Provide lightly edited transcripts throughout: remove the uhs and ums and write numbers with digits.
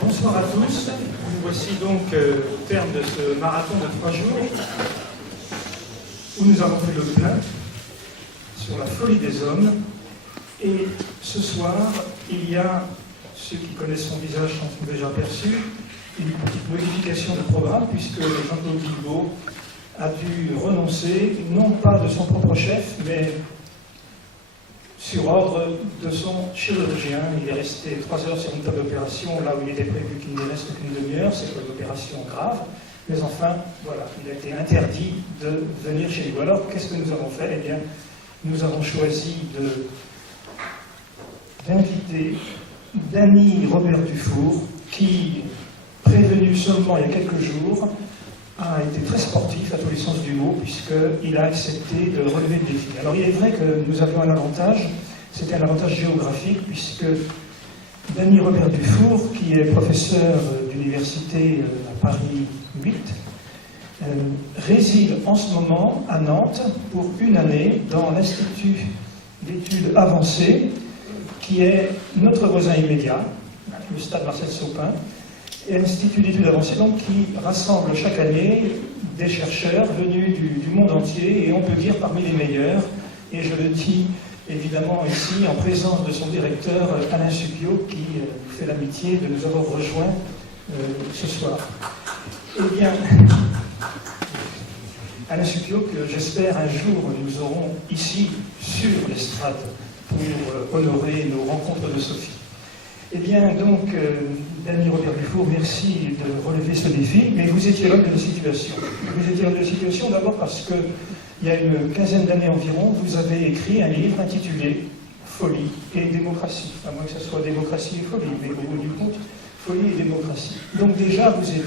Bonsoir à tous. Nous voici donc au terme de ce marathon de 3 jours où nous avons fait le plein sur la folie des hommes. Et ce soir, il y a, ceux qui connaissent son visage sont déjà aperçus, une petite modification de programme puisque Jean-Claude Guilbault a dû renoncer, non pas de son propre chef, mais sur ordre de son chirurgien. Il est resté 3 heures sur une table d'opération, là où il était prévu qu'il n'y reste qu'une demi-heure. C'est une opération grave. Mais enfin, voilà, il a été interdit de venir chez nous. Alors, qu'est-ce que nous avons fait? Eh bien, nous avons choisi d'inviter Dany Robert Dufour, qui, prévenu seulement il y a quelques jours, a été très sportif à tous les sens du mot, puisqu'il a accepté de relever le défi. Alors il est vrai que nous avions un avantage, c'était un avantage géographique, puisque Dany Robert Dufour, qui est professeur d'université à Paris 8, réside en ce moment à Nantes pour une année dans l'Institut d'études avancées, qui est notre voisin immédiat, le stade Marcel Saupin, et l'Institut d'études avancées donc, qui rassemble chaque année des chercheurs venus du monde entier, et on peut dire parmi les meilleurs, et je le dis évidemment ici en présence de son directeur Alain Supiot, qui nous fait l'amitié de nous avoir rejoints ce soir. Eh bien, Alain Supiot, que j'espère un jour nous aurons ici sur l'estrade pour honorer nos rencontres de Sophie. Eh bien, donc, Dany Robert Dufour, merci de relever ce défi, mais vous étiez l'homme de la situation. Vous étiez l'homme de la situation d'abord parce que, il y a une quinzaine d'années environ, vous avez écrit un livre intitulé Folie et démocratie. À moins que ce soit démocratie et folie, mais au bout du compte, folie et démocratie. Donc déjà, vous étiez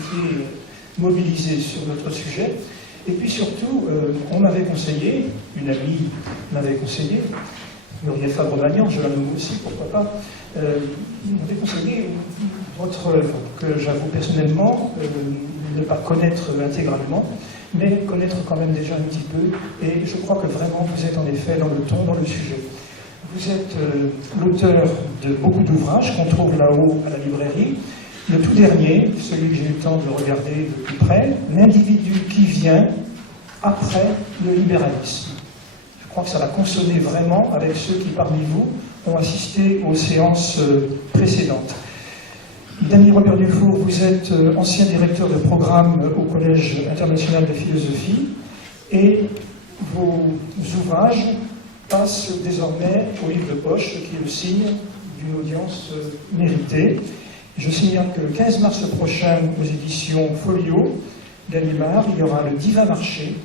mobilisé sur notre sujet, et puis surtout, on m'avait conseillé, une amie m'avait conseillé, Muriel Fabre-Magnan, je la nomme aussi, pourquoi pas, m'avait conseillé votre œuvre, que j'avoue personnellement ne pas connaître intégralement, mais connaître quand même déjà un petit peu, et je crois que vraiment vous êtes en effet dans le ton, dans le sujet. Vous êtes l'auteur de beaucoup d'ouvrages qu'on trouve là-haut à la librairie. Le tout dernier, celui que j'ai eu le temps de regarder de plus près, L'individu qui vient après le libéralisme. Je crois que ça va consonner vraiment avec ceux qui, parmi vous, ont assisté aux séances précédentes. Dany Robert Dufour, vous êtes ancien directeur de programme au Collège international de philosophie, et vos ouvrages passent désormais au livre de poche, ce qui est le signe d'une audience méritée. Je signale que le 15 mars prochain, aux éditions Folio, Gallimard, il y aura le Divin Marché,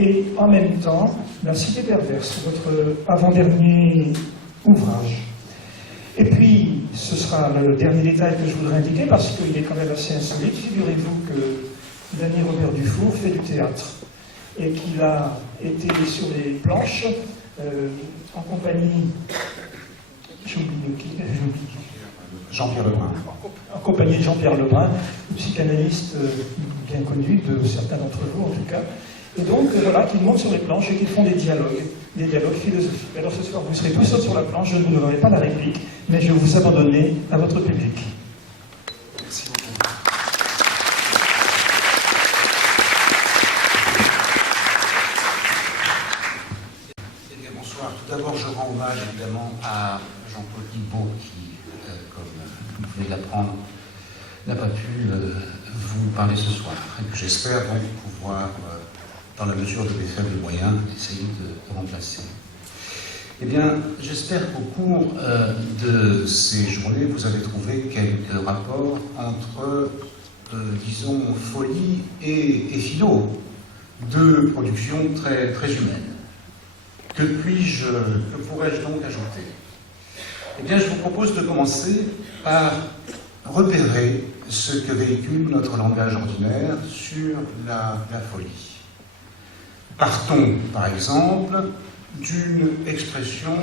et en même temps, La Cité perverse, votre avant-dernier ouvrage. Et puis, ce sera le dernier détail que je voudrais indiquer, parce qu'il est quand même assez insolite. Figurez-vous que Dany Robert Dufour fait du théâtre, et qu'il a été sur les planches en compagnie... J'oublie qui. Jean-Pierre Lebrun. En compagnie de Jean-Pierre Lebrun, psychanalyste bien connu de certains d'entre vous en tout cas. Et donc, voilà, qu'ils montent sur les planches et qu'ils font des dialogues philosophiques. Alors ce soir, vous serez tous seuls sur la planche, je ne vous donnerai pas la réplique, mais je vais vous abandonner à votre public. Merci beaucoup. Eh bien, bonsoir. Tout d'abord, je rends hommage évidemment à Jean-Claude Guilbault, qui, comme vous venez de l'apprendre, n'a pas pu vous parler ce soir. Et que j'espère donc pouvoir, dans la mesure de mes faibles moyens, essayer de remplacer. Eh bien, j'espère qu'au cours de ces journées, vous avez trouvé quelques rapports entre, disons, folie et philo, deux productions très, très humaines. Que pourrais-je donc ajouter? Eh bien, je vous propose de commencer par repérer ce que véhicule notre langage ordinaire sur la folie. Partons, par exemple, d'une expression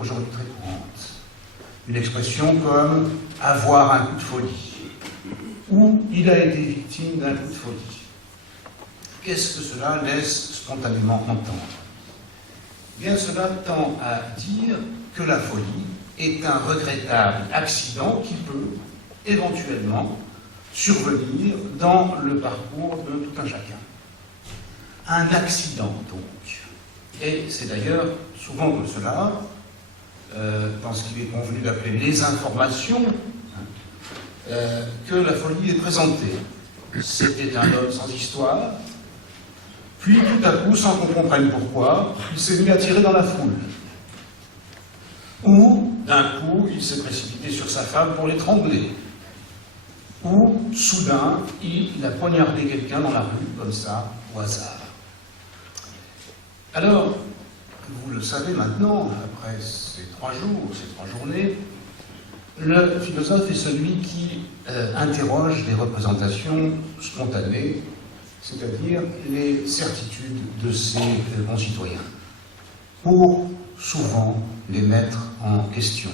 aujourd'hui très courante. Une expression comme « avoir un coup de folie » ou « il a été victime d'un coup de folie ». qu'est-ce que cela laisse spontanément entendre? Bien, cela tend à dire que la folie est un regrettable accident qui peut éventuellement survenir dans le parcours de tout un chacun. Un accident, donc. Et c'est d'ailleurs souvent comme cela, dans ce qu'il est convenu d'appeler les informations, que la folie est présentée. C'était un homme sans histoire, puis tout à coup, sans qu'on comprenne pourquoi, il s'est mis à tirer dans la foule. Ou, d'un coup, il s'est précipité sur sa femme pour l'étrangler. Ou, soudain, il a poignardé quelqu'un dans la rue, comme ça, au hasard. Alors, vous le savez maintenant, après ces 3 jours, ces 3 journées, le philosophe est celui qui interroge les représentations spontanées, c'est-à-dire les certitudes de ses concitoyens, pour souvent les mettre en question.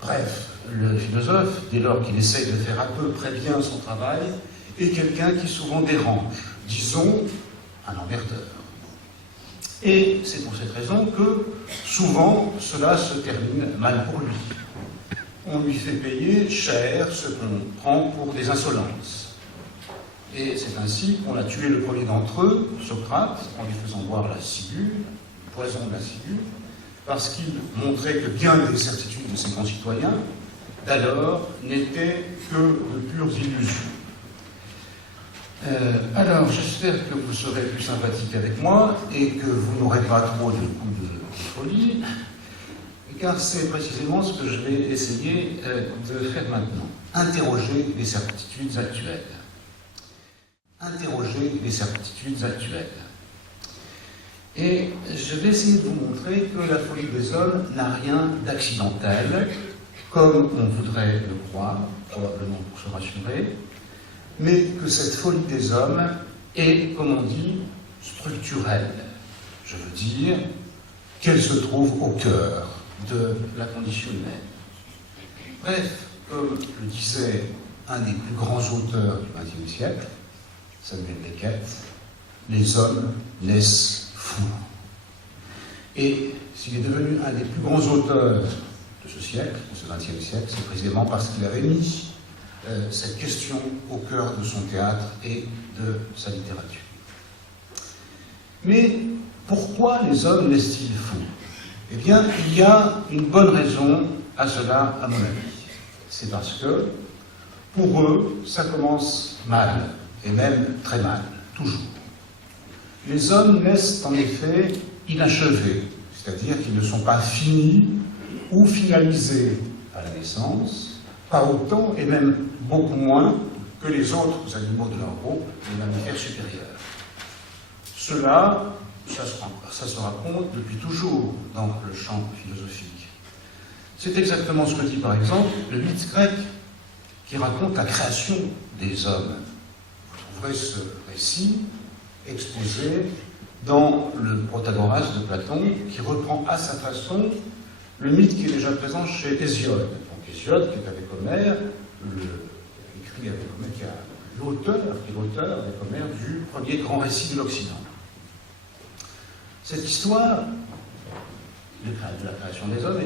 Bref, le philosophe, dès lors qu'il essaye de faire à peu près bien son travail, est quelqu'un qui souvent dérange, disons, un emmerdeur. Et c'est pour cette raison que, souvent, cela se termine mal pour lui. On lui fait payer cher ce qu'on prend pour des insolences. Et c'est ainsi qu'on a tué le premier d'entre eux, Socrate, en lui faisant boire la ciguë, le poison de la ciguë, parce qu'il montrait que bien des certitudes de ses concitoyens, d'alors, n'étaient que de pures illusions. Alors, j'espère que vous serez plus sympathique avec moi et que vous n'aurez pas trop de coups de folie, car c'est précisément ce que je vais essayer de faire maintenant. Interroger les certitudes actuelles. Interroger les certitudes actuelles. Et je vais essayer de vous montrer que la folie des hommes n'a rien d'accidentel, comme on voudrait le croire, probablement pour se rassurer, mais que cette folie des hommes est, comme on dit, structurelle. Je veux dire qu'elle se trouve au cœur de la condition humaine. Bref, comme le disait un des plus grands auteurs du XXe siècle, Samuel Beckett, les hommes naissent fous. Et s'il est devenu un des plus grands auteurs de ce siècle, de ce XXe siècle, c'est précisément parce qu'il avait mis cette question au cœur de son théâtre et de sa littérature. Mais pourquoi les hommes naissent-ils fous? Eh bien, il y a une bonne raison à cela, à mon avis. C'est parce que, pour eux, ça commence mal, et même très mal, toujours. Les hommes naissent en effet inachevés, c'est-à-dire qu'ils ne sont pas finis ou finalisés à la naissance, pas autant et même beaucoup moins que les autres animaux de leur groupe, les mammifères supérieurs. Cela, ça se raconte depuis toujours dans le champ philosophique. C'est exactement ce que dit par exemple le mythe grec qui raconte la création des hommes. Vous trouverez ce récit exposé dans le Protagoras de Platon qui reprend à sa façon le mythe qui est déjà présent chez Hésiode. Donc Hésiode qui est avec Homère, écrit avec Homère, qui est l'auteur avec Homère du premier grand récit de l'Occident. Cette histoire de la création des hommes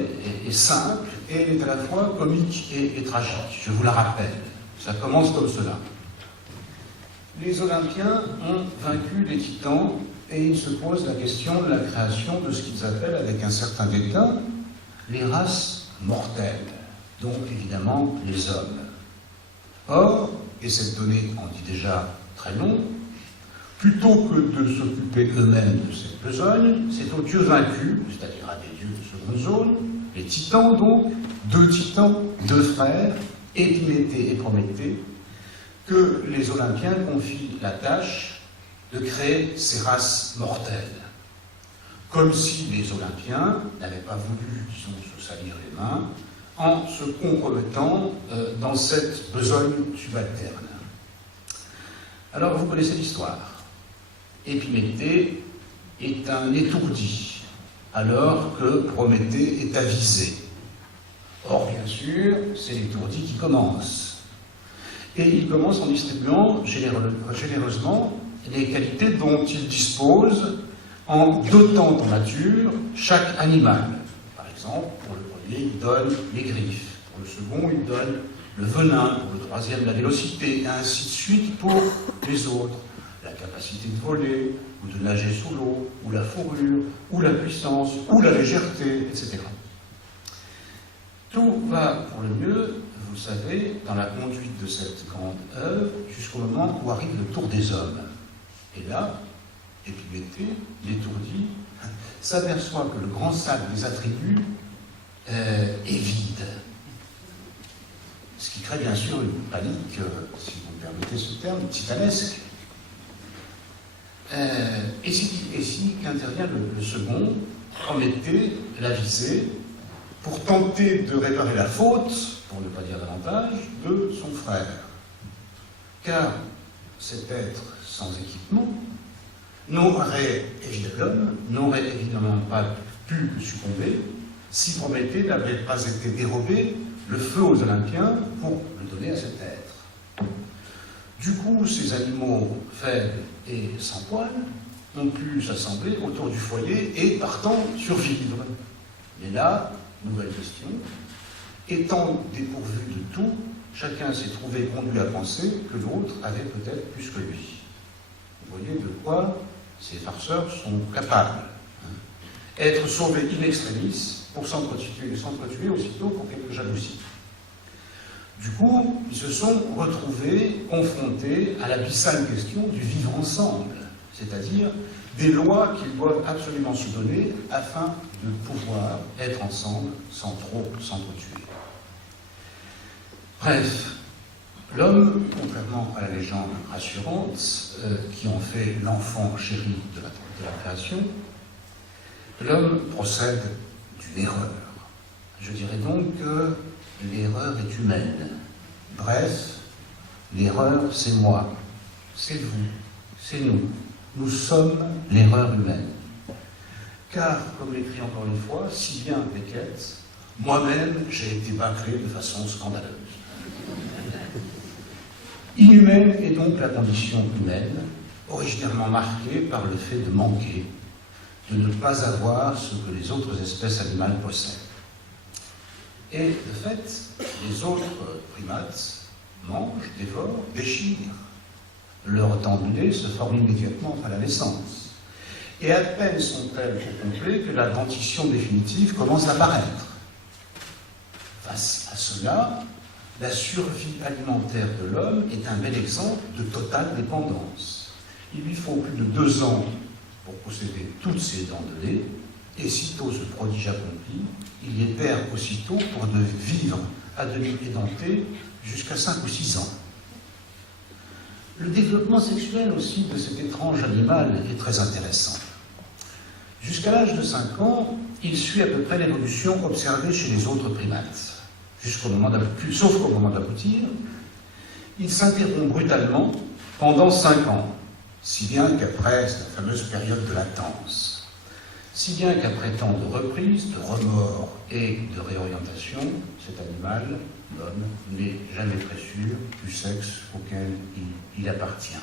est simple et elle est à la fois comique et tragique. Je vous la rappelle. Ça commence comme cela. Les Olympiens ont vaincu les Titans et ils se posent la question de la création de ce qu'ils appellent, avec un certain dédain, les races mortelles, donc évidemment les hommes. Or, et cette donnée en dit déjà très long, plutôt que de s'occuper eux-mêmes de cette besogne, c'est aux dieux vaincus, c'est-à-dire à des dieux de seconde zone, les Titans donc, 2 Titans, 2 frères, Épiméthée et Prométhée, que les Olympiens confient la tâche de créer ces races mortelles. Comme si les Olympiens n'avaient pas voulu, disons, se salir les mains en se compromettant dans cette besogne subalterne. Alors, vous connaissez l'histoire. Épiméthée est un étourdi, alors que Prométhée est avisé. Or, bien sûr, c'est l'étourdi qui commence. Et il commence en distribuant généreusement les qualités dont il dispose en dotant en nature chaque animal. Par exemple, pour le premier, il donne les griffes, pour le second, il donne le venin, pour le troisième, la vélocité, et ainsi de suite pour les autres. La capacité de voler, ou de nager sous l'eau, ou la fourrure, ou la puissance, ou la légèreté, etc. Tout va pour le mieux, vous le savez, dans la conduite de cette grande œuvre, jusqu'au moment où arrive le tour des hommes. Et là, Épiméthée, l'étourdi, s'aperçoit que le grand sac des attributs est vide. Ce qui crée bien sûr une panique, si vous me permettez ce terme, titanesque. Et si qu'intervient le second, Prométhée, la visée, pour tenter de réparer la faute, pour ne pas dire davantage, de son frère. Car cet être sans équipement n'aurait évidemment pas pu succomber si Prométhée n'avait pas été dérobé le feu aux Olympiens pour le donner à cet être. Du coup, ces animaux faibles et sans poils ont pu s'assembler autour du foyer et, partant, survivre. Mais là, nouvelle question, étant dépourvu de tout, chacun s'est trouvé conduit à penser que l'autre avait peut-être plus que lui. Vous voyez de quoi ces farceurs sont capables. Être sauvés in extremis pour s'entretuer aussitôt pour quelques jalousies. Du coup, ils se sont retrouvés confrontés à l'abyssale question du vivre ensemble, c'est-à-dire des lois qu'ils doivent absolument se donner afin de pouvoir être ensemble sans trop s'entretuer. Bref, l'homme, contrairement à la légende rassurante qui en fait l'enfant chéri de la création, l'homme procède d'une erreur. Je dirais donc que l'erreur est humaine. Bref, l'erreur, c'est moi, c'est vous, c'est nous. Nous sommes l'erreur humaine. Car, comme l'écrit encore une fois, si bien Beckett, moi-même, j'ai été bâclé de façon scandaleuse. Inhumaine est donc la condition humaine, originairement marquée par le fait de manquer, de ne pas avoir ce que les autres espèces animales possèdent. Et de fait, les autres primates mangent, dévorent, déchirent. Leur tendulet se forme immédiatement à la naissance. Et à peine sont-elles au complet que la dentition définitive commence à apparaître. Face à cela, la survie alimentaire de l'homme est un bel exemple de totale dépendance. Il lui faut plus de 2 ans pour posséder toutes ses dents de lait, et sitôt ce prodige accompli, il les perd aussitôt pour de vivre à demi édenté jusqu'à 5 ou 6 ans. Le développement sexuel aussi de cet étrange animal est très intéressant. Jusqu'à l'âge de 5 ans, il suit à peu près l'évolution observée chez les autres primates. Sauf qu'au moment d'aboutir, il s'interrompt brutalement pendant 5 ans, si bien qu'après la fameuse période de latence, si bien qu'après tant de reprises, de remords et de réorientation, cet animal, l'homme, n'est jamais très sûr du sexe auquel il appartient.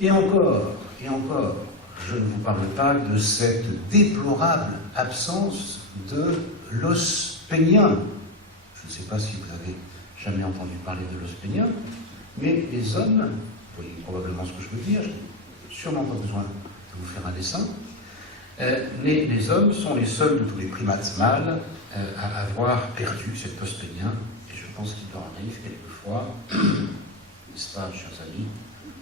Et encore, je ne vous parle pas de cette déplorable absence de l'os pénien. Je ne sais pas si vous avez jamais entendu parler de l'os pénien, mais les hommes, vous voyez probablement ce que je veux dire, je n'ai sûrement pas besoin de vous faire un dessin, mais les hommes sont les seuls de tous les primates mâles à avoir perdu cet os pénien, et je pense qu'il leur arrive quelquefois, n'est-ce pas, chers amis,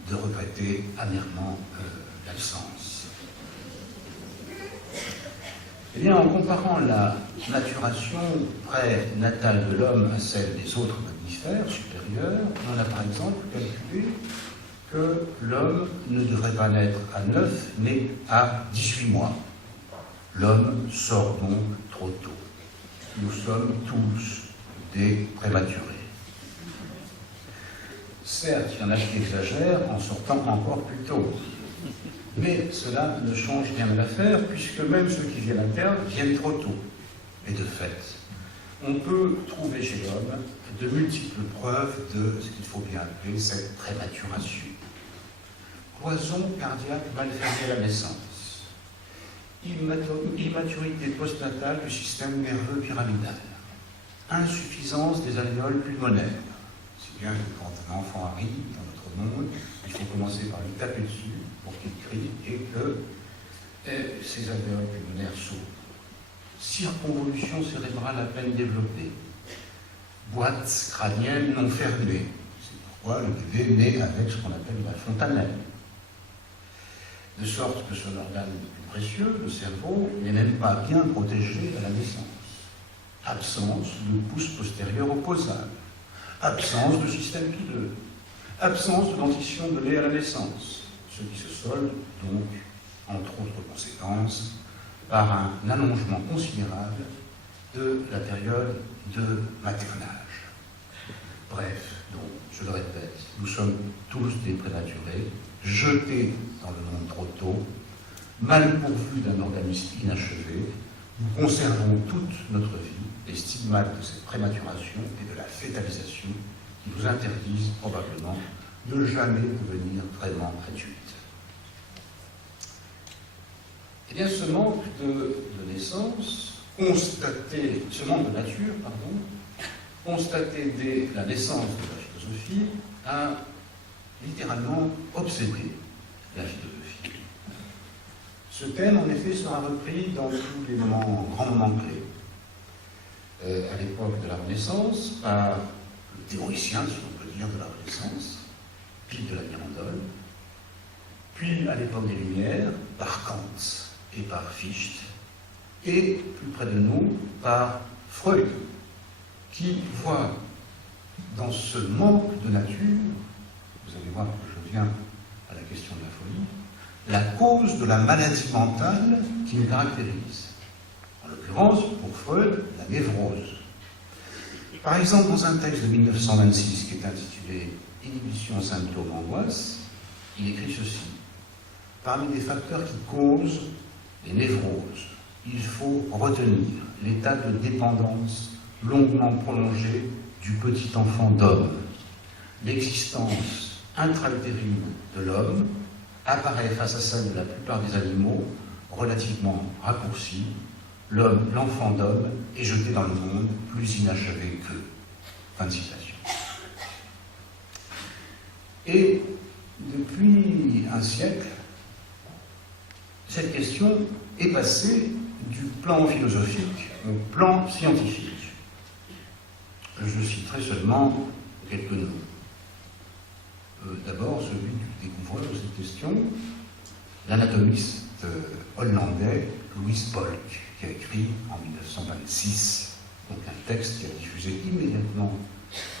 de regretter amèrement l'absence. Eh bien, en comparant la maturation prénatale de l'homme à celle des autres mammifères supérieurs, on a par exemple calculé que l'homme ne devrait pas naître à 9, mais à 18 mois. L'homme sort donc trop tôt. Nous sommes tous des prématurés. Certes, il y en a qui exagèrent en sortant encore plus tôt. Mais cela ne change rien à l'affaire, puisque même ceux qui viennent à terme viennent trop tôt. Et de fait, on peut trouver chez l'homme de multiples preuves de ce qu'il faut bien appeler cette prématuration. poison cardiaque mal fermé à la naissance, immaturité postnatale du système nerveux pyramidal, insuffisance des alvéoles pulmonaires, si bien que quand un enfant arrive dans notre monde, il faut commencer par lui taper dessus pour qu'il crie et que ses alvéoles pulmonaires s'ouvrent. Circonvolution cérébrale à peine développée, boîte crânienne non fermée. C'est pourquoi le bébé naît avec ce qu'on appelle la fontanelle. De sorte que son organe le plus précieux, le cerveau, n'est même pas bien protégé à la naissance. Absence de pouce postérieur opposable, absence de système pileux, absence de dentition de lait à la naissance, ce qui se solde donc, entre autres conséquences, par un allongement considérable de la période de maternage. Bref, donc, je le répète, nous sommes tous des prématurés, jetés dans le monde trop tôt, mal pourvus d'un organisme inachevé. Nous conservons toute notre vie les stigmates de cette prématuration et de la fétalisation qui nous interdisent probablement de jamais devenir vraiment adultes. Eh bien, ce manque de naissance, ce manque de nature, constaté dès la naissance de la philosophie, a littéralement obsédé la philosophie. Ce thème, en effet, sera repris dans tous les grands moments clés. À l'époque de la Renaissance, par le théoricien, si on peut dire, de la Renaissance, Pie de la Mirandole, puis à l'époque des Lumières, par Kant et par Fichte, et plus près de nous, par Freud, qui voit dans ce manque de nature, vous allez voir que je viens à la question de la folie, la cause de la maladie mentale qui nous caractérise. En l'occurrence, pour Freud, la névrose. Par exemple, dans un texte de 1926 qui est intitulé « Inhibition, symptômes, angoisse », il écrit ceci. Parmi les facteurs qui causent les névroses, il faut retenir l'état de dépendance longuement prolongé du petit enfant d'homme. L'existence intra-utérine de l'homme apparaît face à celle de la plupart des animaux relativement raccourcie. L'homme, l'enfant d'homme, est jeté dans le monde plus inachevé qu'eux. Fin de citation. Et depuis un siècle, cette question est passée du plan philosophique au plan scientifique. Je citerai seulement quelques noms. D'abord, celui du découvreur de cette question, l'anatomiste hollandais Louis Bolk, qui a écrit en 1926 donc un texte qui a diffusé immédiatement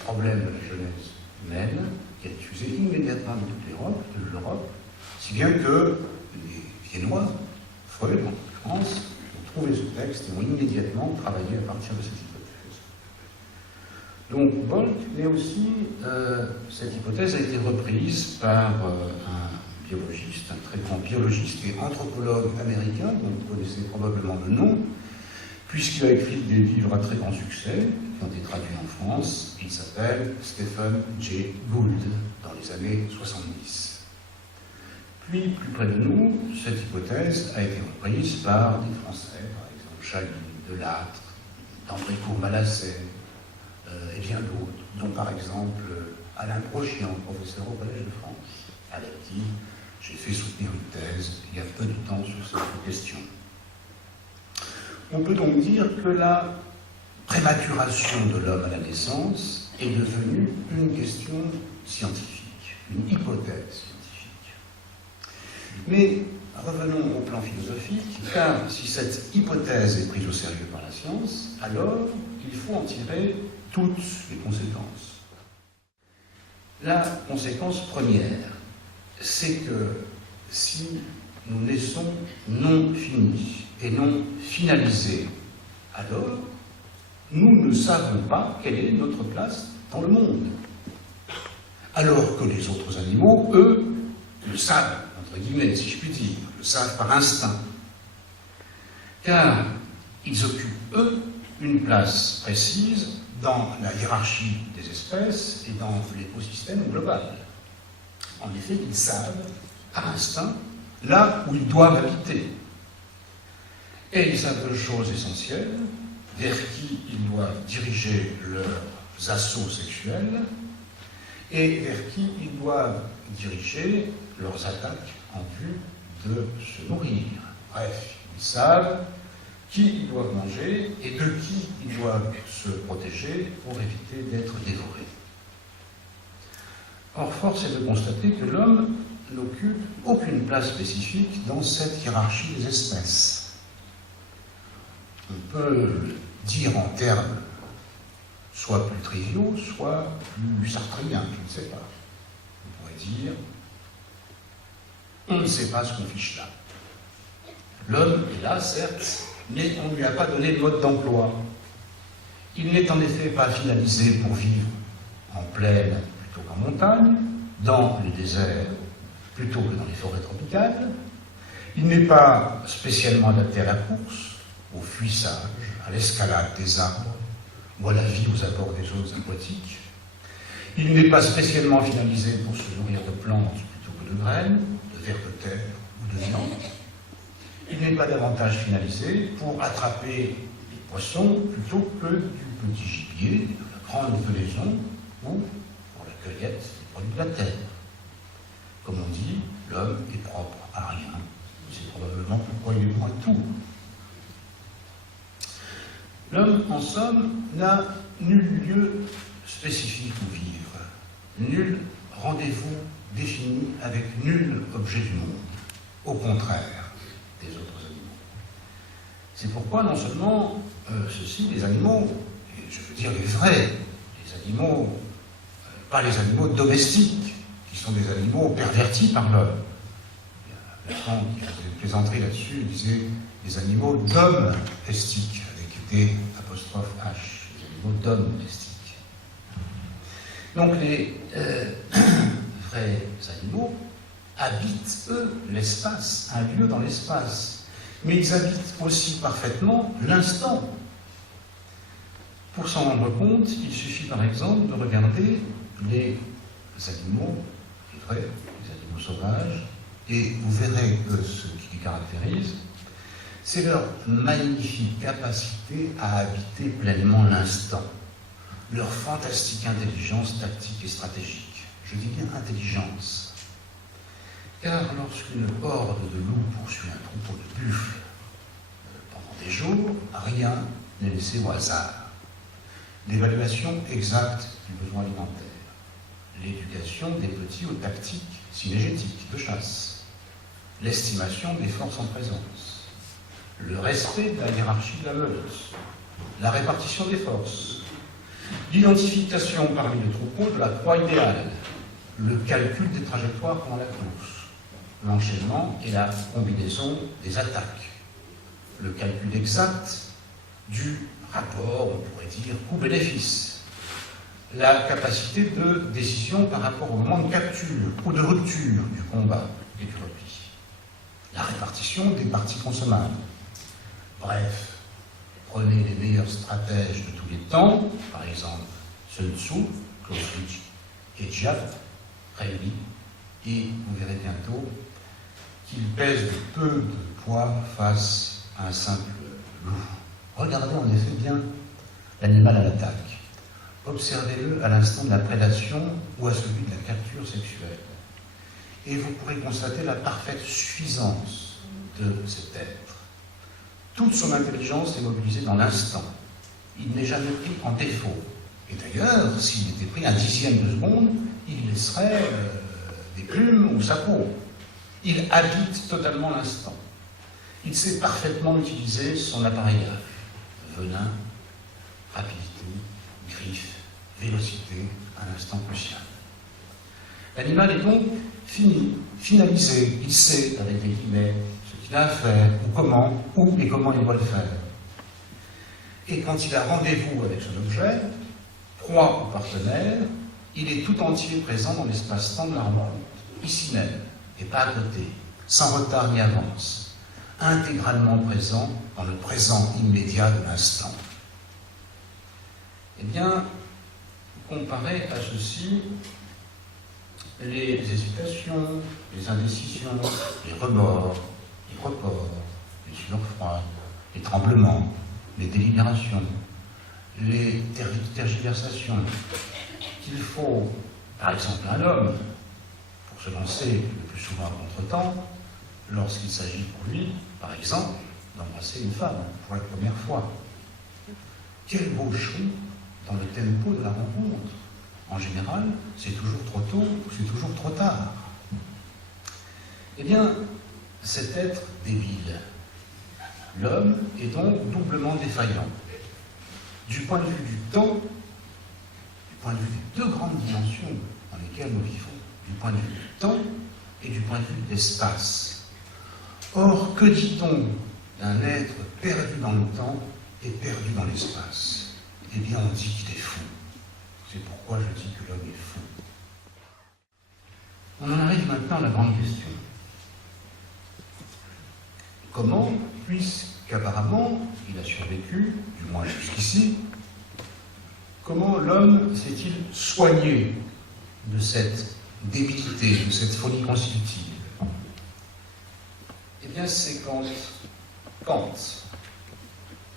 Problème de la jeunesse humaine, qui a diffusé immédiatement dans toute l'Europe, si bien que les Viennois, Freud en France, ont trouvé ce texte et ont immédiatement travaillé à partir de cette hypothèse. Donc Bolk, mais aussi cette hypothèse a été reprise par un biologiste, un très grand biologiste et anthropologue américain, dont vous connaissez probablement le nom, puisqu'il a écrit des livres à très grand succès, qui ont été traduits en France. Il s'appelle Stephen Jay Gould, dans les années 70. Puis, plus près de nous, cette hypothèse a été reprise par des Français, par exemple Chaline, Delattre, d'André-Court-Malassez, et bien d'autres, dont par exemple Alain Brochian, professeur au Collège de France, avec qui j'ai fait soutenir une thèse il y a peu de temps sur cette question. On peut donc dire que la prématuration de l'homme à la naissance est devenue une question scientifique, une hypothèse scientifique. Mais revenons au plan philosophique, car si cette hypothèse est prise au sérieux par la science, alors il faut en tirer toutes les conséquences. La conséquence première, c'est que si nous naissons non finis et non finalisés, alors nous ne savons pas quelle est notre place dans le monde. Alors que les autres animaux, eux, le savent, entre guillemets, si je puis dire, le savent par instinct. Car ils occupent, eux, une place précise dans la hiérarchie des espèces et dans l'écosystème global. En effet, ils savent par instinct là où ils doivent habiter. Et ils savent deux choses essentielles, vers qui ils doivent diriger leurs assauts sexuels et vers qui ils doivent diriger leurs attaques en vue de se nourrir. Bref, ils savent qui ils doivent manger et de qui ils doivent se protéger pour éviter d'être dévorés. Or, force est de constater que l'homme n'occupe aucune place spécifique dans cette hiérarchie des espèces. On peut le dire en termes soit plus triviaux, soit plus sartriens, je ne sais pas. On pourrait dire, on ne sait pas ce qu'on fiche là. L'homme est là, certes, mais on ne lui a pas donné de mode d'emploi. Il n'est en effet pas finalisé pour vivre en plaine plutôt qu'en montagne, dans les déserts plutôt que dans les forêts tropicales. Il n'est pas spécialement adapté à la course, au fuissage, à l'escalade des arbres ou à la vie aux abords des zones aquatiques. Il n'est pas spécialement finalisé pour se nourrir de plantes plutôt que de graines, de vers de terre ou de viande. Il n'est pas davantage finalisé pour attraper des poissons plutôt que du petit gibier, de la grande venaison ou pour la cueillette des produits de la terre. Comme on dit, l'homme est propre à rien. C'est probablement pourquoi il est moins tout. L'homme, en somme, n'a nul lieu spécifique où vivre, nul rendez-vous défini avec nul objet du monde, au contraire des autres animaux. C'est pourquoi non seulement ceux-ci, les animaux, et je veux dire les vrais, les animaux, pas les animaux domestiques, qui sont des animaux pervertis par l'homme. Lacan, qui faisait une plaisanterie là-dessus, disait les animaux domestiques, avec des apostrophes H, les animaux domestiques. Donc les vrais animaux habitent, eux, l'espace, un lieu dans l'espace. Mais ils habitent aussi parfaitement l'instant. Pour s'en rendre compte, il suffit par exemple de regarder les animaux, les vrais, les animaux sauvages, et vous verrez que ce qui les caractérise, c'est leur magnifique capacité à habiter pleinement l'instant, leur fantastique intelligence tactique et stratégique. Je dis bien intelligence. Car lorsqu'une horde de loups poursuit un troupeau de buffles pendant des jours, rien n'est laissé au hasard. L'évaluation exacte du besoin alimentaire, l'éducation des petits aux tactiques synégétiques de chasse, l'estimation des forces en présence, le respect de la hiérarchie de la meute, la répartition des forces, l'identification parmi les troupeaux de la proie idéale, le calcul des trajectoires pendant la course, l'enchaînement et la combinaison des attaques, le calcul exact du rapport, on pourrait dire, coût-bénéfice, la capacité de décision par rapport au moment de capture ou de rupture du combat et du repli, la répartition des parties consommables. Bref, prenez les meilleurs stratèges de tous les temps, par exemple Sun Tzu, Clausewitz et Jap, réunis, et vous verrez bientôt qu'ils pèsent de peu de poids face à un simple loup. Regardez en effet bien l'animal à l'attaque. Observez-le à l'instant de la prédation ou à celui de la capture sexuelle. Et vous pourrez constater la parfaite suffisance de cet être. Toute son intelligence est mobilisée dans l'instant. Il n'est jamais pris en défaut. Et d'ailleurs, s'il était pris un dixième de seconde, il laisserait des plumes ou sa peau. Il habite totalement l'instant. Il sait parfaitement utiliser son appareillage. Venin, rapidité, griffes, vélocité, à l'instant crucial. L'animal est donc fini, finalisé. Il sait, avec des guillemets, ce qu'il a à faire, ou comment il doit le faire. Et quand il a rendez-vous avec son objet, proie ou partenaire, il est tout entier présent dans l'espace-temps de la rencontre, ici même, et pas à côté, sans retard ni avance, intégralement présent dans le présent immédiat de l'instant. Eh bien, comparé à ceci, les hésitations, les indécisions, les remords, les reports, les sueurs froides, les tremblements, les délibérations, les tergiversations qu'il faut, par exemple, à l'homme, pour se lancer le plus souvent à contre-temps, lorsqu'il s'agit pour lui, par exemple, d'embrasser une femme pour la première fois. Quel gaucherie dans le tempo de la rencontre. En général, c'est toujours trop tôt ou c'est toujours trop tard. Eh bien, cet être débile, l'homme est donc doublement défaillant. Du point de vue du temps, du point de vue des deux grandes dimensions dans lesquelles nous vivons, du point de vue du temps et du point de vue de l'espace. Or, que dit-on d'un être perdu dans le temps et perdu dans l'espace? Eh bien, on dit qu'il est fou. C'est pourquoi je dis que l'homme est fou. On en arrive maintenant à la grande question. Comment, puisqu'apparemment il a survécu, du moins jusqu'ici, comment l'homme s'est-il soigné de cette débilité, de cette folie constitutive? Eh bien, c'est Kant,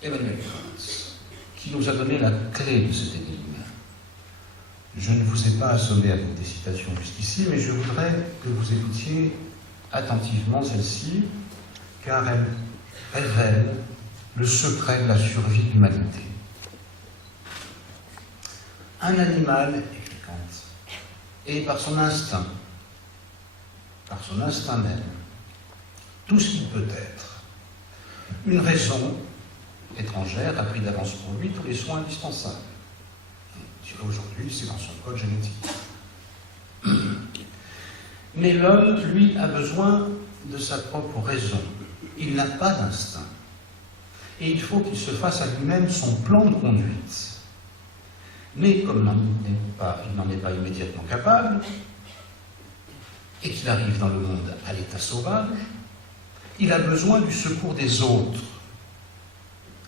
Emmanuel Kant, qui nous a donné la clé de cette énigme. Je ne vous ai pas assommé avec des citations jusqu'ici, mais je voudrais que vous écoutiez attentivement celle-ci, car elle révèle le secret de la survie de l'humanité. Un animal, écrit Kant, est par son instinct même, tout ce qu'il peut être. Une raison étrangère a pris d'avance pour lui tous les soins indispensables. Aujourd'hui, c'est dans son code génétique. Mais l'homme, lui, a besoin de sa propre raison. Il n'a pas d'instinct. Et il faut qu'il se fasse à lui-même son plan de conduite. Mais comme il n'en est pas immédiatement capable, et qu'il arrive dans le monde à l'état sauvage, il a besoin du secours des autres.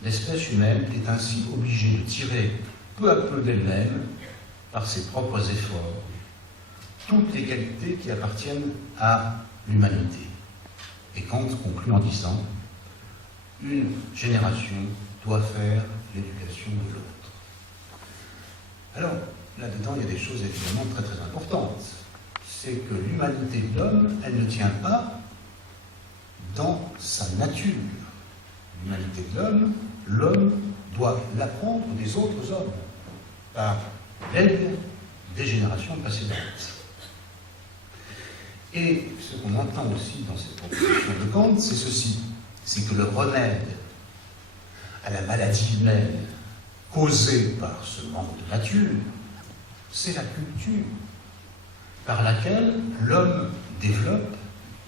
L'espèce humaine est ainsi obligée de tirer peu à peu d'elle-même, par ses propres efforts, toutes les qualités qui appartiennent à l'humanité. Et Kant conclut en disant « Une génération doit faire l'éducation de l'autre ». Alors, là-dedans, il y a des choses évidemment très très importantes. C'est que l'humanité de l'homme, elle ne tient pas dans sa nature. L'humanité de l'homme doit l'apprendre des autres hommes, par l'aide des générations précédentes. Et ce qu'on entend aussi dans cette proposition de Kant, c'est ceci, c'est que le remède à la maladie humaine causée par ce manque de nature, c'est la culture, par laquelle l'homme développe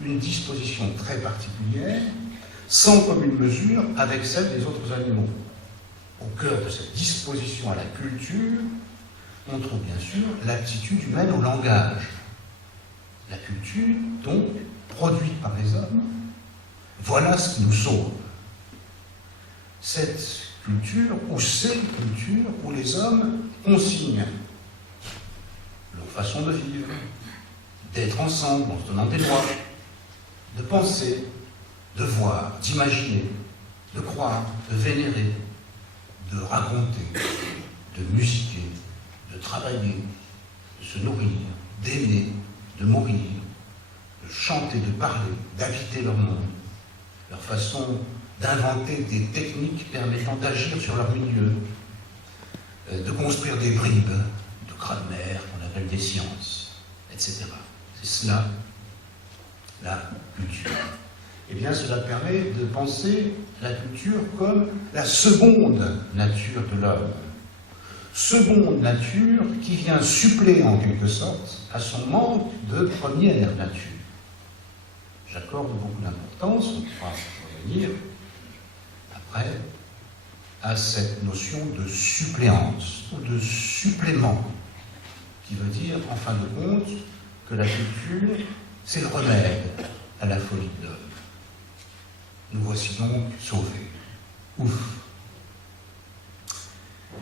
une disposition très particulière, sans commune mesure avec celle des autres animaux. Au cœur de cette disposition à la culture, on trouve bien sûr l'aptitude humaine au langage. La culture, donc, produite par les hommes, voilà ce qui nous sauve. Cette culture, ou ces cultures, où les hommes consignent leur façon de vivre, d'être ensemble en se donnant des lois, de penser, de voir, d'imaginer, de croire, de vénérer, de raconter, de musiquer, de travailler, de se nourrir, d'aimer, de mourir, de chanter, de parler, d'habiter leur monde, leur façon d'inventer des techniques permettant d'agir sur leur milieu, de construire des bribes de grammaire qu'on appelle des sciences, etc. C'est cela, la culture. Eh bien, cela permet de penser la culture comme la seconde nature de l'homme. Seconde nature qui vient suppléer en quelque sorte à son manque de première nature. J'accorde beaucoup d'importance, on pourra revenir après, à cette notion de suppléance ou de supplément, qui veut dire, en fin de compte, que la culture, c'est le remède à la folie de l'homme. Nous voici donc sauvés. Ouf!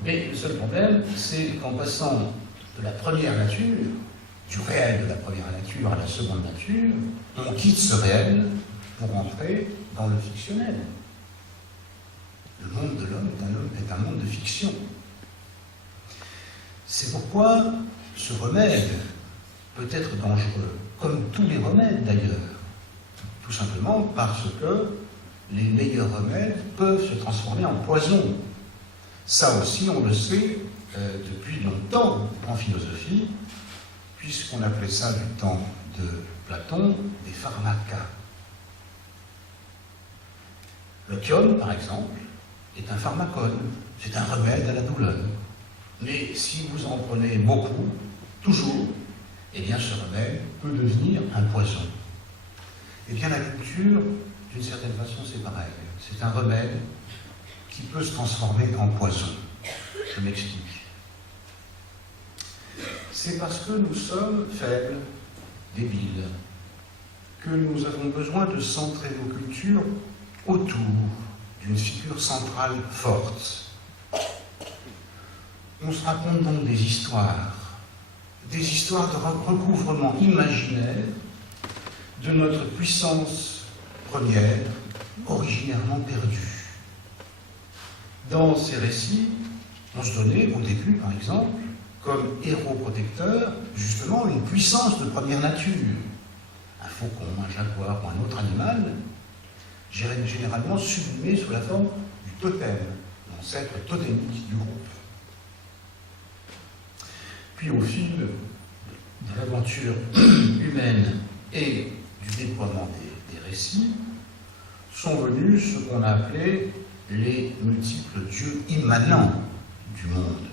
Mais le seul problème, c'est qu'en passant de la première nature, du réel de la première nature à la seconde nature, on quitte ce réel pour entrer dans le fictionnel. Le monde de l'homme est un monde de fiction. C'est pourquoi ce remède peut être dangereux, comme tous les remèdes d'ailleurs, tout simplement parce que les meilleurs remèdes peuvent se transformer en poison. Ça aussi, on le sait depuis longtemps en philosophie, puisqu'on appelait ça du temps de Platon des pharmacas. L'opium, par exemple, est un pharmacone, c'est un remède à la douleur. Mais si vous en prenez beaucoup, toujours, eh bien ce remède peut devenir un poison. Eh bien la culture, d'une certaine façon, c'est pareil. C'est un remède qui peut se transformer en poison. Je m'explique. C'est parce que nous sommes faibles, débiles, que nous avons besoin de centrer nos cultures autour d'une figure centrale forte. On se raconte donc des histoires de recouvrement imaginaire de notre puissance première, originairement perdue. Dans ces récits, on se donnait au début, par exemple, comme héros protecteur, justement, une puissance de première nature. Un faucon, un jaguar ou un autre animal, généralement sublimé sous la forme du totem, l'ancêtre totémique du groupe. Puis au fil de l'aventure humaine et du déploiement des récits, sont venus ce qu'on a appelé les multiples dieux immanents du monde,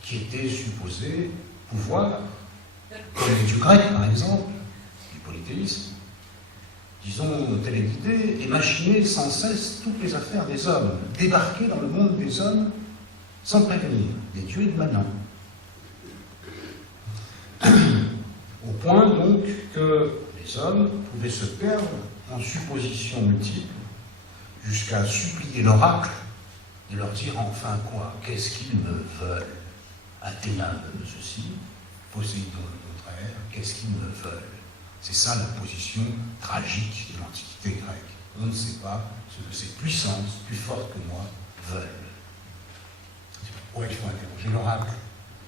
qui étaient supposés pouvoir, comme les dieux grecs par exemple, du polythéisme, disons téléguidés et machiner sans cesse toutes les affaires des hommes, débarquer dans le monde des hommes sans prévenir, des dieux immanents. Au point donc que les hommes pouvaient se perdre en suppositions multiples jusqu'à supplier l'oracle de leur dire enfin quoi, qu'est-ce qu'ils me veulent. Athéna veut ceci, Poséidon le contraire, qu'est-ce qu'ils me veulent. C'est ça la position tragique de l'Antiquité grecque. On ne sait pas ce que ces puissances plus fortes que moi veulent. C'est pourquoi il faut interroger l'oracle,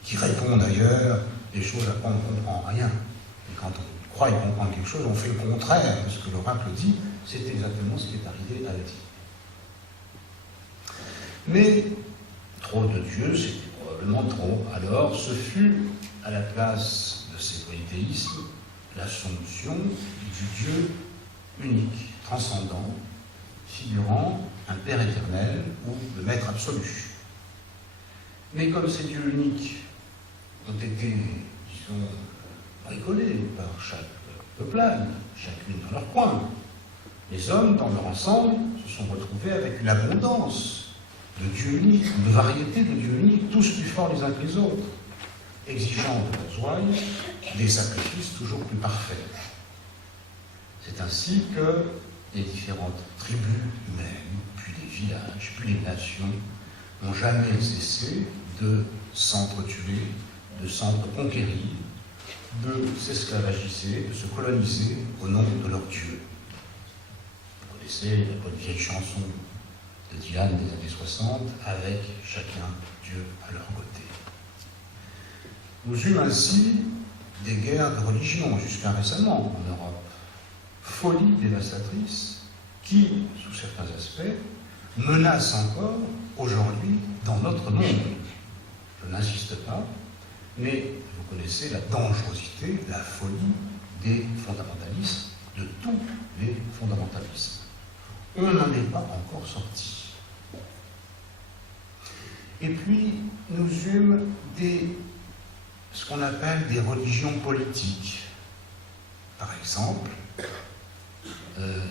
qui répond d'ailleurs des choses à quoi on ne comprend rien. Et quand on croit y comprendre quelque chose, on fait le contraire de ce que l'oracle dit. C'est exactement ce qui est arrivé à Éthiopie. Mais trop de dieux, c'était probablement trop. Alors, ce fut à la place de ces polythéismes l'assomption du Dieu unique, transcendant, figurant un Père éternel ou le Maître absolu. Mais comme ces dieux uniques ont été, disons, bricolés par chaque peuplade, chacune dans leur coin, les hommes, dans leur ensemble, se sont retrouvés avec une abondance de dieux uniques, de variétés de dieux uniques, tous plus forts les uns que les autres, exigeant de leurs ouailles des sacrifices toujours plus parfaits. C'est ainsi que les différentes tribus humaines, puis les villages, puis les nations, n'ont jamais cessé de s'entretuer, de s'entreconquérir, de s'esclavagiser, de se coloniser au nom de leur Dieu. Vous connaissez la bonne vieille chanson de Dylan des années 60, avec chacun Dieu à leur côté. Nous eûmes ainsi des guerres de religion jusqu'à récemment en Europe. Folie dévastatrice qui, sous certains aspects, menace encore aujourd'hui dans notre monde. Je n'insiste pas, mais vous connaissez la dangerosité, la folie des fondamentalistes, de tous les fondamentalismes. On n'en est pas encore sorti. Et puis, nous eûmes ce qu'on appelle des religions politiques. Par exemple,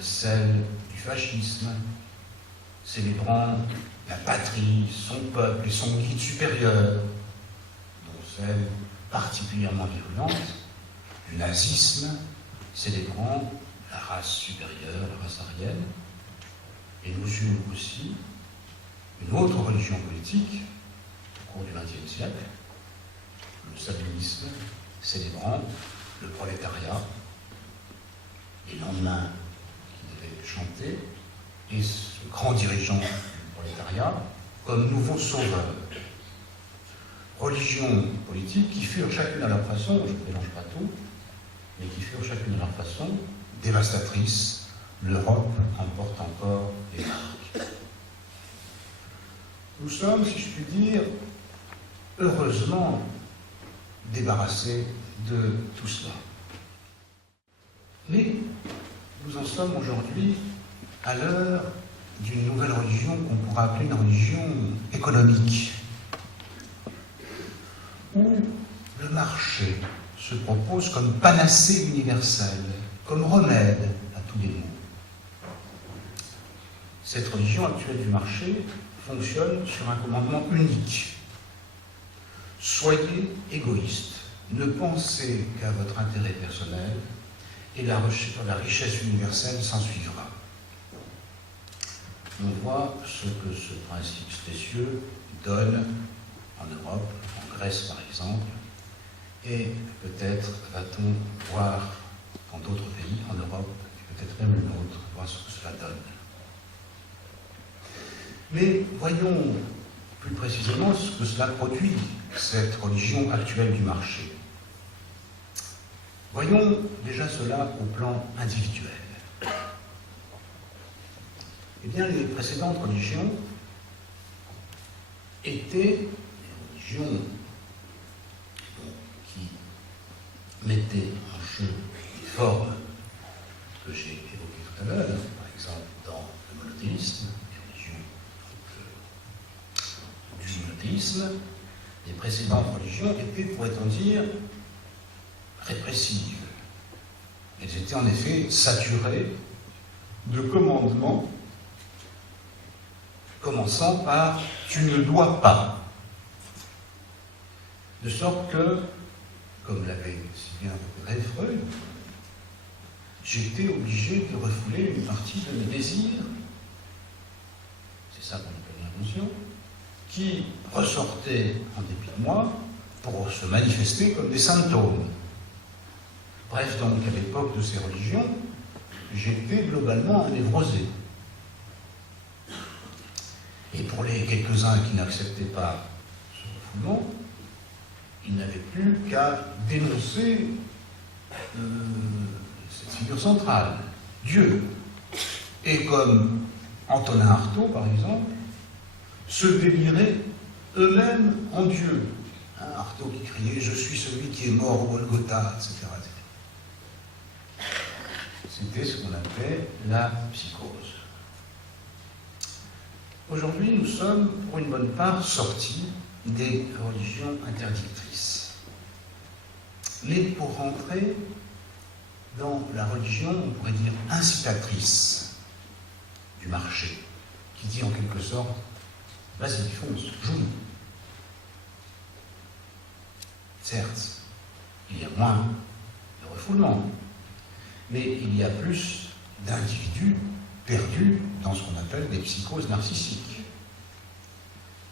celle du fascisme, célébrant la patrie, son peuple et son guide supérieur, dont celle particulièrement virulente du nazisme, célébrant la race supérieure, la race aryenne. Et nous eûmes aussi une autre religion politique au cours du XXe siècle, le sabellisme, célébrant le prolétariat, les lendemains qui devaient chanter, et ce grand dirigeant du prolétariat comme nouveau sauveur. Religions politiques qui furent chacune à leur façon, je ne mélange pas tout, mais qui furent chacune à leur façon dévastatrices. L'Europe en porte encore les marques. Nous sommes, si je puis dire, heureusement débarrassés de tout cela. Mais nous en sommes aujourd'hui à l'heure d'une nouvelle religion qu'on pourra appeler une religion économique, où le marché se propose comme panacée universelle, comme remède à tous les maux. Cette religion actuelle du marché fonctionne sur un commandement unique. Soyez égoïste, ne pensez qu'à votre intérêt personnel, et la richesse universelle s'en suivra. On voit ce que ce principe spécieux donne en Europe, en Grèce par exemple, et peut-être va-t-on voir dans d'autres pays en Europe, et peut-être même le nôtre, voir ce que cela donne. Mais voyons plus précisément ce que cela produit, cette religion actuelle du marché. Voyons déjà cela au plan individuel. Eh bien, les précédentes religions étaient des religions qui mettaient en jeu des formes que j'ai évoquées tout à l'heure, par exemple dans le monothéisme, les religions du monothéisme. Les précédentes religions étaient, pourrait-on dire, répressives. Elles étaient en effet saturées de commandements commençant par « tu ne dois pas ». De sorte que, comme l'avait si bien repéré Freud, j'étais obligé de refouler une partie de mes désirs, c'est ça qu'on appelle l'inconscient, qui ressortaient en dépit de moi pour se manifester comme des symptômes. Bref, donc, à l'époque de ces religions, j'étais globalement un névrosé. Et pour les quelques-uns qui n'acceptaient pas ce refoulement, ils n'avaient plus qu'à dénoncer cette figure centrale, Dieu. Et comme Antonin Artaud, par exemple, se déliraient eux-mêmes en Dieu. Artaud qui criait « Je suis celui qui est mort au Golgotha », etc. C'était ce qu'on appelait la psychose. Aujourd'hui, nous sommes, pour une bonne part, sortis des religions interdictrices. Mais pour rentrer dans la religion, on pourrait dire incitatrice du marché, qui dit en quelque sorte « vas-y, fonce, joue ». Certes, il y a moins de refoulement, mais il y a plus d'individus perdus dans ce qu'on appelle des psychoses narcissiques.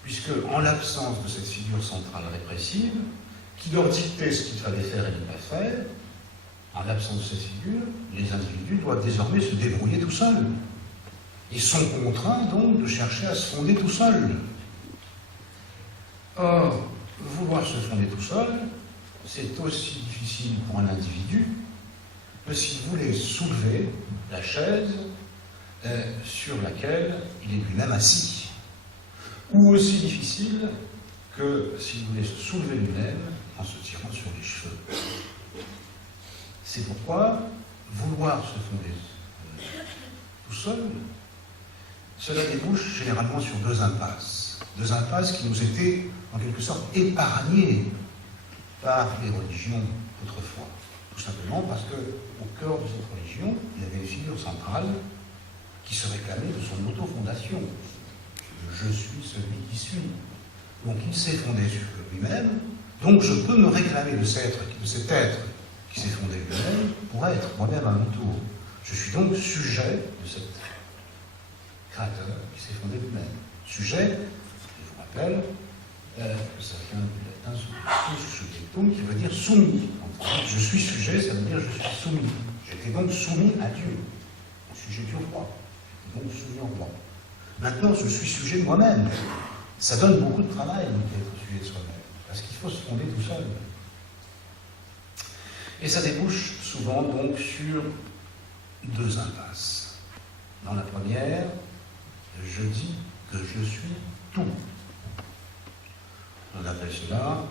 Puisque, en l'absence de cette figure centrale répressive, qui leur dictait ce qu'il fallait faire et ne pas faire, en l'absence de cette figure, les individus doivent désormais se débrouiller tout seuls. Ils sont contraints donc de chercher à se fonder tout seuls. Or, vouloir se fonder tout seul, c'est aussi difficile pour un individu que s'il voulait soulever la chaise sur laquelle il est lui-même assis. Ou aussi difficile que s'il voulait se soulever lui-même en se tirant sur les cheveux. C'est pourquoi vouloir se fonder tout seul, cela débouche généralement sur deux impasses. Deux impasses qui nous étaient en quelque sorte épargnées par les religions autrefois. Tout simplement parce qu'au cœur de cette religion, il y avait une figure centrale qui se réclamait de son auto-fondation. Je suis celui qui suis. Donc il s'est fondé sur lui-même, donc je peux me réclamer de cet être qui s'est fondé lui-même pour être moi-même à mon tour. Je suis donc sujet de cet créateur qui s'est fondé lui-même. Sujet, je vous rappelle, ça vient du Subjectum, qui veut dire soumis. Donc, je suis sujet, ça veut dire je suis soumis. J'étais donc soumis à Dieu, au sujet du roi. J'étais donc soumis au roi. Maintenant, je suis sujet de moi-même. Ça donne beaucoup de travail d'être sujet de soi-même, parce qu'il faut se fonder tout seul. Et ça débouche souvent donc sur deux impasses. Dans la première, je dis que je suis tout. On appelle cela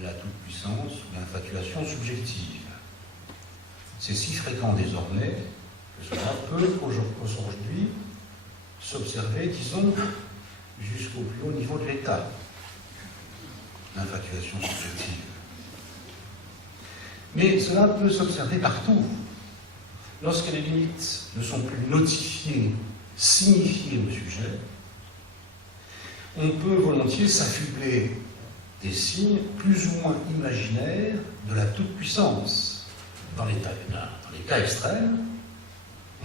la toute-puissance ou l'infatuation subjective. C'est si fréquent désormais que cela peut aujourd'hui s'observer, disons, jusqu'au plus haut niveau de l'État. L'infatuation subjective. Mais cela peut s'observer partout. Lorsque les limites ne sont plus notifiées, signifiées au sujet, on peut volontiers s'affubler des signes plus ou moins imaginaires de la toute-puissance. Dans les cas extrêmes,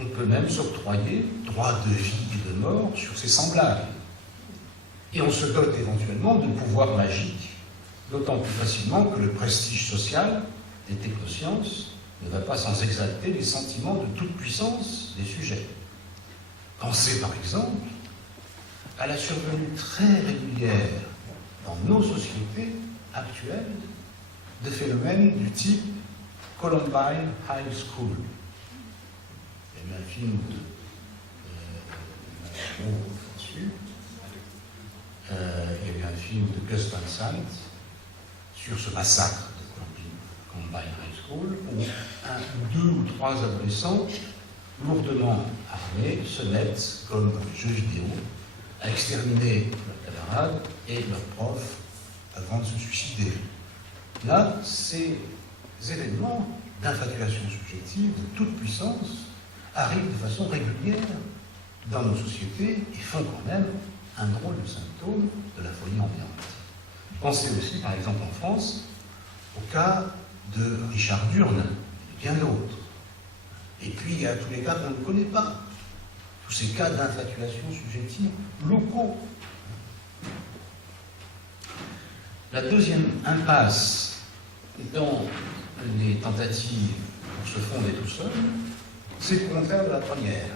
on peut même s'octroyer droit de vie et de mort sur ses semblables. Et on se dote éventuellement de pouvoirs magiques, d'autant plus facilement que le prestige social des technosciences ne va pas sans exalter les sentiments de toute puissance des sujets. Pensez par exemple à la survenue très régulière dans nos sociétés actuelles de phénomènes du type Columbine High School. Il y a eu un film il y a eu un film de Gus Van Sant sur ce massacre de Columbine High School où 2 ou 3 adolescents lourdement armés se mettent, comme dans les jeux vidéo, à exterminer leurs camarades et leurs profs avant de se suicider. Là, ces événements d'infatuation subjective, de toute puissance, arrivent de façon régulière dans nos sociétés et font quand même un drôle de symptôme de la folie ambiante. Pensez aussi, par exemple en France, au cas de Richard Durne et bien d'autres. Et puis il y a tous les cas qu'on ne connaît pas, tous ces cas d'infatuation subjective locaux. La deuxième impasse dans les tentatives pour se fonder tout seul, c'est le contraire de la première.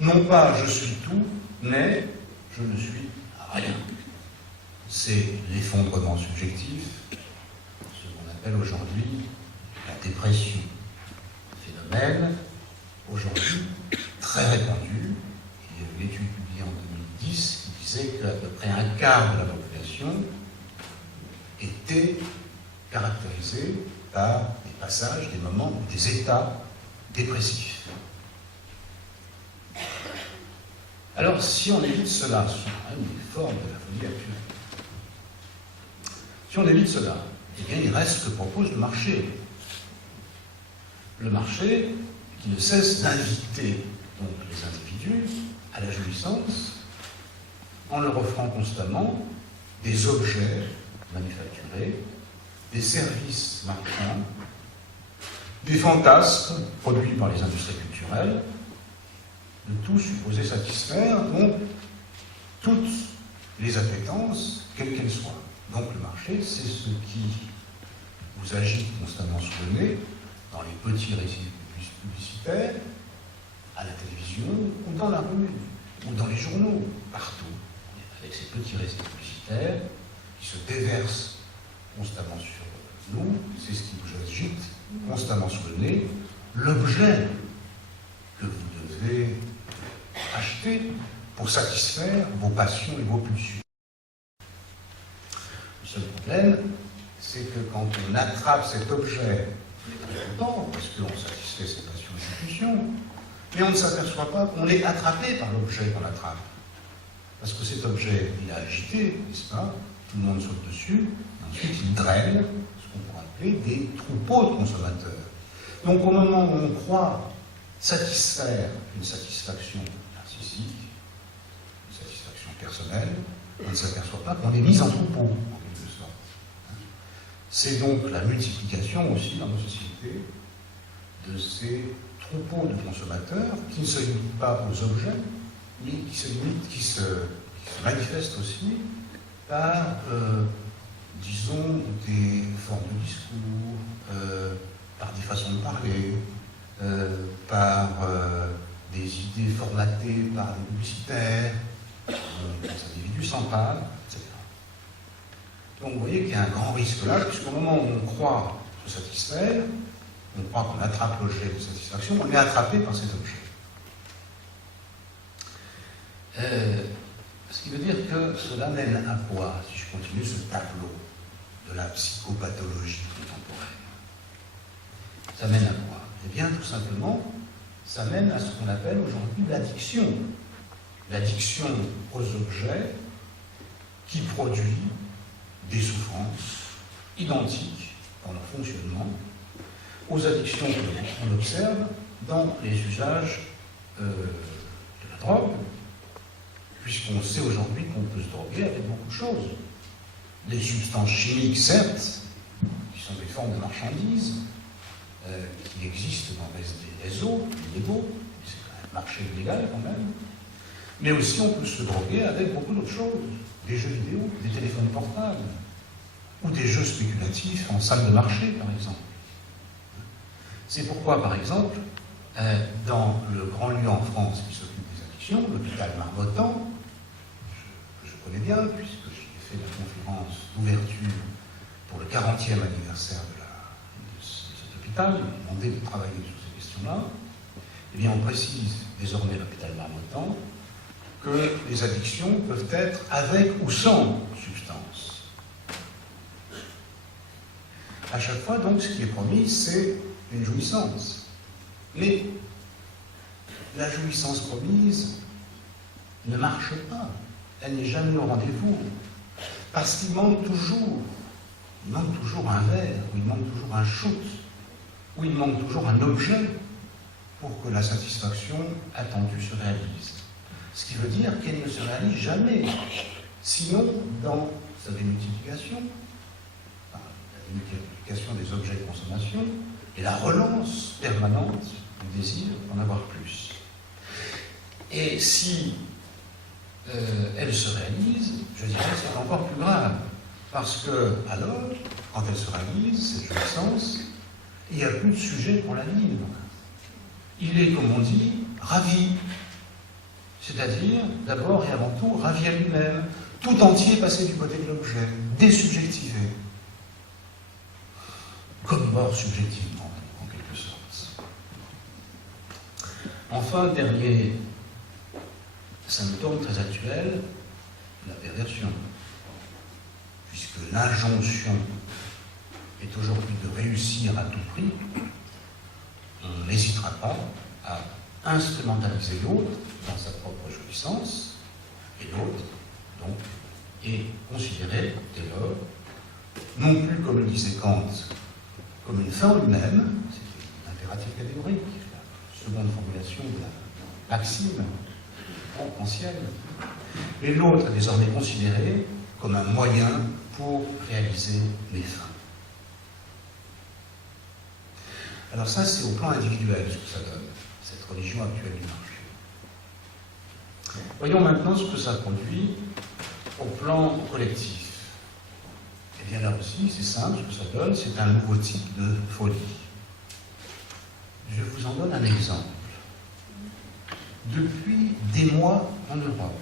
Non pas je suis tout, mais je ne suis rien. C'est l'effondrement subjectif, ce qu'on appelle aujourd'hui la dépression. Phénomène aujourd'hui très répandu. Il y a eu une étude publiée en 2010 qui disait qu'à peu près un quart de la population était caractérisé par des passages, des moments ou des états dépressifs. Alors, si on évite cela, ce sont quand même des formes de la folie actuelle. Si on évite cela, eh bien, il reste ce que propose le marché. Le marché qui ne cesse d'inviter donc les individus à la jouissance en leur offrant constamment des objets manufacturés, des services marchands, des fantasmes produits par les industries culturelles, de tout supposé satisfaire, donc toutes les appétences, quelles qu'elles soient. Donc le marché, c'est ce qui vous agite constamment sur le nez, dans les petits récits publicitaires, à la télévision, ou dans la rue, ou dans les journaux, partout, avec ces petits récits publicitaires qui se déversent constamment sur nous, c'est ce qui vous agite constamment sur le nez, l'objet que vous devez acheter pour satisfaire vos passions et vos pulsions. Le seul problème, c'est que quand on attrape cet objet, on est content parce qu'on satisfait ses passions et ses pulsions, mais on ne s'aperçoit pas qu'on est attrapé par l'objet qu'on attrape. Parce que cet objet, il est agité, n'est-ce pas? Tout le monde saute dessus, et ensuite il draine ce qu'on pourrait appeler des troupeaux de consommateurs. Donc au moment où on croit satisfaire une satisfaction narcissique, une satisfaction personnelle, on ne s'aperçoit pas qu'on est mis en troupeau, en quelque sorte. C'est donc la multiplication aussi dans nos sociétés de ces troupeaux de consommateurs qui ne se limitent pas aux objets, mais qui se manifestent aussi par disons, des formes de discours, par des façons de parler, par des idées formatées par des publicitaires, des individus s'emparent, etc. Donc vous voyez qu'il y a un grand risque là, puisqu'au moment où on croit se satisfaire, on croit qu'on attrape l'objet de satisfaction, on est attrapé par cet objet. Ce qui veut dire que cela mène à quoi, si je continue ce tableau de la psychopathologie contemporaine? Ça mène à quoi? Eh bien, tout simplement, ça mène à ce qu'on appelle aujourd'hui l'addiction. L'addiction aux objets qui produit des souffrances identiques dans leur fonctionnement aux addictions qu'on observe dans les usages de la drogue, puisqu'on sait aujourd'hui qu'on peut se droguer avec beaucoup de choses. Des substances chimiques, certes, qui sont des formes de marchandises, qui existent dans des réseaux illégaux, c'est quand même un marché illégal quand même, mais aussi on peut se droguer avec beaucoup d'autres choses, des jeux vidéo, des téléphones portables, ou des jeux spéculatifs en salle de marché, par exemple. C'est pourquoi, par exemple, dans le grand lieu en France qui s'occupe des addictions, l'hôpital Marmottan, que je connais bien, puisque j'y ai fait la conférence d'ouverture pour le 40e anniversaire de cet hôpital, il m'a demandé de travailler sur ces questions-là, eh bien on précise désormais à l'hôpital Marmottan que les addictions peuvent être avec ou sans substance. À chaque fois, donc, ce qui est promis, c'est une jouissance. Mais la jouissance promise ne marche pas. Elle n'est jamais au rendez-vous. Parce qu'il manque toujours. Il manque toujours un verre, ou il manque toujours un shoot, ou il manque toujours un objet pour que la satisfaction attendue se réalise. Ce qui veut dire qu'elle ne se réalise jamais. Sinon, dans sa démultiplication, la démultiplication des objets de consommation, et la relance permanente du désir d'en avoir plus. Et si elle se réalise, je dirais que c'est encore plus grave. Parce que, alors, quand elle se réalise, cette jouissance, il n'y a plus de sujet pour la vivre. Il est, comme on dit, ravi. C'est-à-dire, d'abord et avant tout, ravi à lui-même, tout entier passé du côté de l'objet, désubjectivé. Comme mort subjectivement, en quelque sorte. Enfin, dernier symptôme très actuel, la perversion. Puisque l'injonction est aujourd'hui de réussir à tout prix, on n'hésitera pas à instrumentaliser l'autre dans sa propre jouissance, et l'autre, donc, est considéré, dès lors, non plus, comme le disait Kant, comme une fin en lui-même, c'est un impératif catégorique, la seconde formulation de la maxime ancienne, mais l'autre est désormais considéré comme un moyen pour réaliser les fins. Alors ça, c'est au plan individuel ce que ça donne, cette religion actuelle du marché. Voyons maintenant ce que ça produit au plan collectif. Et bien là aussi, c'est simple, ce que ça donne, c'est un nouveau type de folie. Je vous en donne un exemple. Depuis des mois en Europe,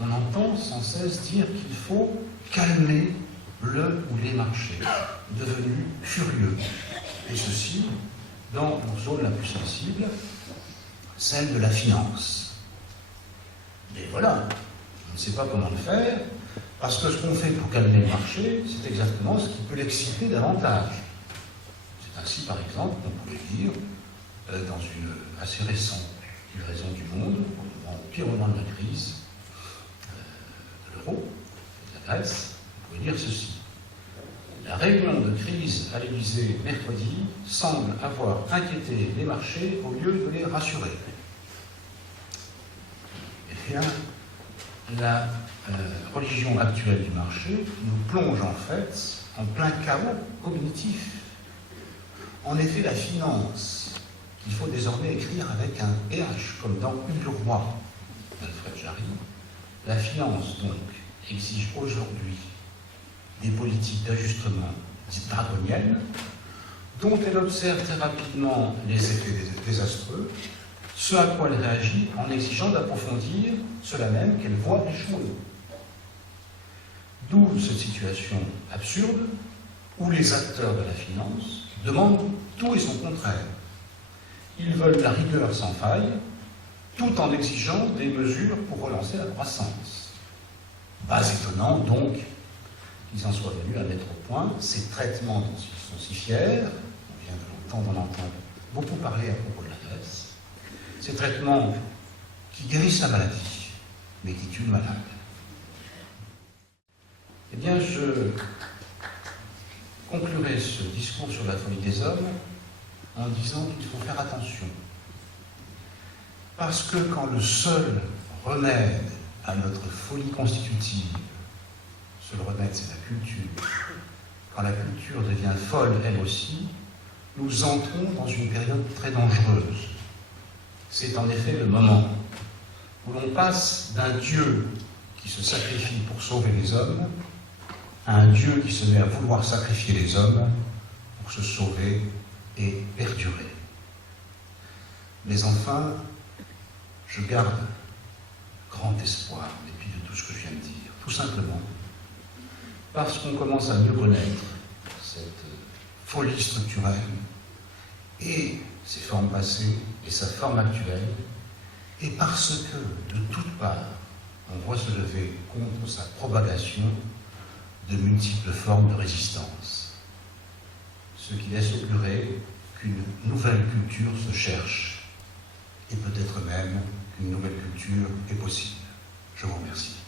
on entend sans cesse dire qu'il faut calmer le ou les marchés, devenus furieux. Et ceci dans une zone la plus sensible, celle de la finance. Mais voilà, on ne sait pas comment le faire, parce que ce qu'on fait pour calmer le marché, c'est exactement ce qui peut l'exciter davantage. C'est ainsi, par exemple, qu'on pouvait dire, dans une assez récente livraison du Monde, au pire moment de la crise de l'euro, de la Grèce, on pouvait dire ceci. La réunion de crise à l'Élysée mercredi semble avoir inquiété les marchés au lieu de les rassurer. Eh bien, la religion actuelle du marché nous plonge en fait en plein chaos cognitif. En effet, la finance, qu'il faut désormais écrire avec un PH, comme dans Hugues le Roi d'Alfred Jarry, la finance donc exige aujourd'hui des politiques d'ajustement dites draconiennes, dont elle observe très rapidement les effets désastreux, ce à quoi elle réagit en exigeant d'approfondir cela même qu'elle voit échouer. D'où cette situation absurde où les acteurs de la finance demandent tout et son contraire. Ils veulent la rigueur sans faille, tout en exigeant des mesures pour relancer la croissance. Pas étonnant, donc, qu'ils en soient venus à mettre au point ces traitements dont ils sont si fiers. On vient de l'entendre, on entend beaucoup parler à propos de la Grèce. Ces traitements qui guérissent la maladie, mais qui tuent le malade. Eh bien, je conclurai ce discours sur la folie des hommes en disant qu'il faut faire attention. Parce que quand le seul remède à notre folie constitutive, ce remède c'est la culture, quand la culture devient folle elle aussi, nous entrons dans une période très dangereuse. C'est en effet le moment où l'on passe d'un Dieu qui se sacrifie pour sauver les hommes à un Dieu qui se met à vouloir sacrifier les hommes pour se sauver et perdurer. Mais enfin, je garde grand espoir en dépit de tout ce que je viens de dire, tout simplement parce qu'on commence à mieux connaître cette folie structurelle et ses formes passées et sa forme actuelle, et parce que, de toutes parts, on voit se lever contre sa propagation de multiples formes de résistance, ce qui laisse augurer qu'une nouvelle culture se cherche, et peut-être même qu'une nouvelle culture est possible. Je vous remercie.